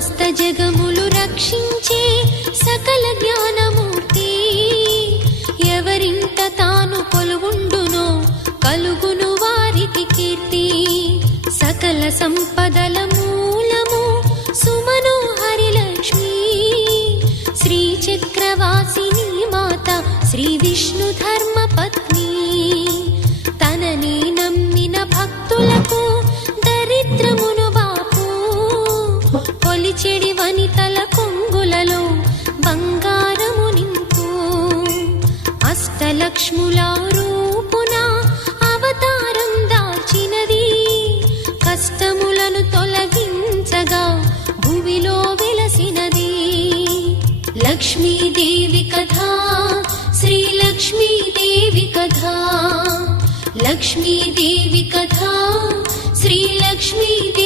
సమస్త జగములు రక్షించే సకల జ్ఞానమూర్తి ఎవరింట తాను కొలువుండునో కలుగును వారికి కీర్తి సకల సంపదల మూలము సుమనోహరి లక్ష్మి శ్రీ చక్రవాసిని మాత శ్రీ విష్ణు ధర్మ పత్ని తనని నమ్మిన భక్తులకు దరిద్రమును బాపు కొలిచెడి వనితల కొంగులలో బంగారము నింపు అష్టలక్ష్ముల రూపున అవతారం దాచినది కష్టములను తొలగించగా భూమిలో వెలసినది లక్ష్మీదేవి కథ శ్రీ లక్ష్మీదేవి కథ లక్ష్మీదేవి కథ శ్రీ లక్ష్మీదేవి